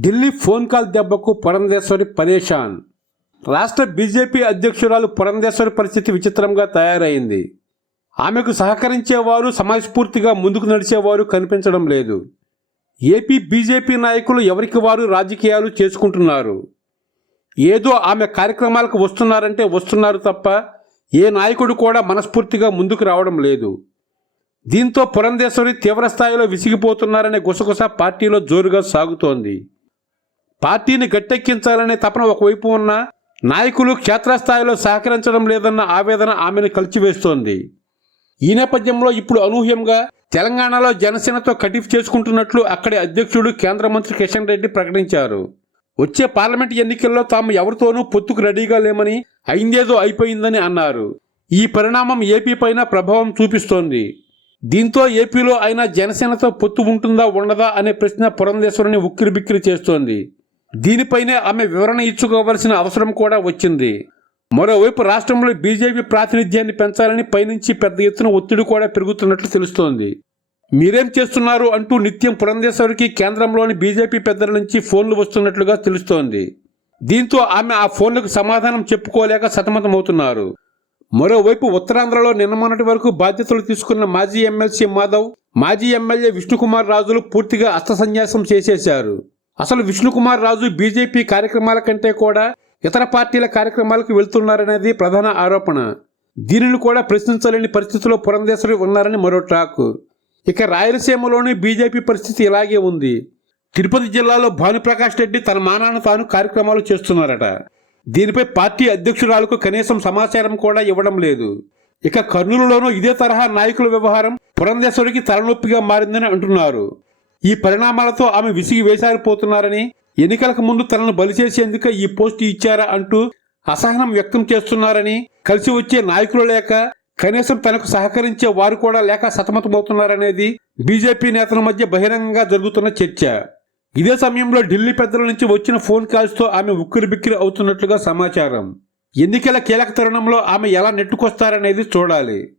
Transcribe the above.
Delhi phone call దెబ్బకు పురంధేశ్వరి పరేషాన్. రాష్ట్ర బీజేపీ అధ్యక్షురాలు పురంధేశ్వరి పరిస్థితి విచిత్రంగా తయారైంది. ఆమెకు సహకరించేవారు సమయస్ఫూర్తిగా ముందుకు నడిచేవారు కనిపించడం లేదు. ఏపీ బీజేపీ నాయకులు ఎవరికి వారు రాజకీయాలు చేసుకుంటున్నారు? ఏదో ఆమె కార్యక్రమాలకు వస్తున్నారంటే వస్తున్నారు తప్ప ఏ నాయకుడు కూడా మనస్ఫూర్తిగా ముందుకు రావడం లేదు. దీంతో పురంధేశ్వరి తీవ్రస్థాయిలో విసిగిపోతున్నారనే గుసగుస పార్టీలో జోరుగా సాగుతోంది. పార్టీని గట్టెక్కించాలనే తపన ఒకవైపు ఉన్న నాయకులు క్షేత్రస్థాయిలో సహకరించడం లేదన్న ఆవేదన ఆమెను కలిచివేస్తోంది. ఈ నేపథ్యంలో ఇప్పుడు అనూహ్యంగా తెలంగాణలో జనసేనతో కటిఫ్ చేసుకుంటున్నట్లు అక్కడి అధ్యక్షుడు కేంద్ర మంత్రి కిషన్ రెడ్డి ప్రకటించారు. వచ్చే పార్లమెంట్ ఎన్నికల్లో తాము ఎవరితోనూ పొత్తుకు రెడీగా లేమని అయిందేదో అయిపోయిందని అన్నారు. ఈ పరిణామం ఏపీ పైన ప్రభావం చూపిస్తోంది. దీంతో ఏపీలో అయినా జనసేనతో పొత్తు ఉంటుందా ఉండదా అనే ప్రశ్న పురంధేశ్వరిని ఉక్కిరిబిక్కిరి చేస్తోంది. దీనిపైనే ఆమె వివరణ ఇచ్చుకోవాల్సిన అవసరం కూడా వచ్చింది. మరోవైపు రాష్ట్రంలో బీజేపీ ప్రాతినిధ్యాన్ని పెంచాలని పైనుంచి పెద్ద ఎత్తున ఒత్తిడి కూడా పెరుగుతున్నట్లు తెలుస్తోంది. మీరేం చేస్తున్నారు అంటూ నిత్యం పురంధేశ్వరికి కేంద్రంలోని బీజేపీ పెద్దల నుంచి ఫోన్లు వస్తున్నట్లుగా తెలుస్తోంది. దీంతో ఆమె ఆ ఫోన్లకు సమాధానం చెప్పుకోలేక సతమతమవుతున్నారు. మరోవైపు ఉత్తరాంధ్రలో నిన్న మొన్నటి వరకు బాధ్యతలు తీసుకున్న మాజీ ఎమ్మెల్సీ మాధవ్ మాజీ ఎమ్మెల్యే విష్ణుకుమార్ రాజులు పూర్తిగా అస్త్రసన్యాసం చేసేశారు. అసలు విష్ణుకుమార్ రాజు బీజేపీ కార్యక్రమాల కంటే కూడా ఇతర పార్టీల కార్యక్రమాలకు వెళ్తున్నారనేది ప్రధాన ఆరోపణ. దీనిని కూడా ప్రశ్నించలేని పరిస్థితిలో పురంధేశ్వరి ఉన్నారని మరో ట్రాక్. ఇక రాయలసీమలోని బీజేపీ పరిస్థితి ఇలాగే ఉంది. తిరుపతి జిల్లాలో భానుప్రకాష్ రెడ్డి తన మానాన తాను కార్యక్రమాలు చేస్తున్నారట. దీనిపై పార్టీ అధ్యక్షురాలకు కనీసం సమాచారం కూడా ఇవ్వడం లేదు. ఇక కర్నూలులోనూ ఇదే తరహా నాయకుల వ్యవహారం పురంధేశ్వరికి తలనొప్పిగా మారిందని అంటున్నారు. ఈ పరిణామాలతో ఆమె విసిగి వేసారిపోతున్నారని ఎన్నికలకు ముందు తనను బలి చేసేందుకు ఈ పోస్టు ఇచ్చారా అంటూ అసహనం వ్యక్తం చేస్తున్నారని కలిసి వచ్చే నాయకులు లేక కనీసం తనకు సహకరించే వారు కూడా లేక సతమతమవుతున్నారనేది బీజేపీ నేతల మధ్య బహిరంగంగా జరుగుతున్న చర్చ. ఇదే సమయంలో ఢిల్లీ పెద్దల నుంచి వచ్చిన ఫోన్ కాల్స్తో ఆమె ఉక్కిరిబిక్కిరి అవుతున్నట్లుగా సమాచారం. ఎన్నికల కీలక తరుణంలో ఆమె ఎలా నెట్టుకొస్తారనేది చూడాలి.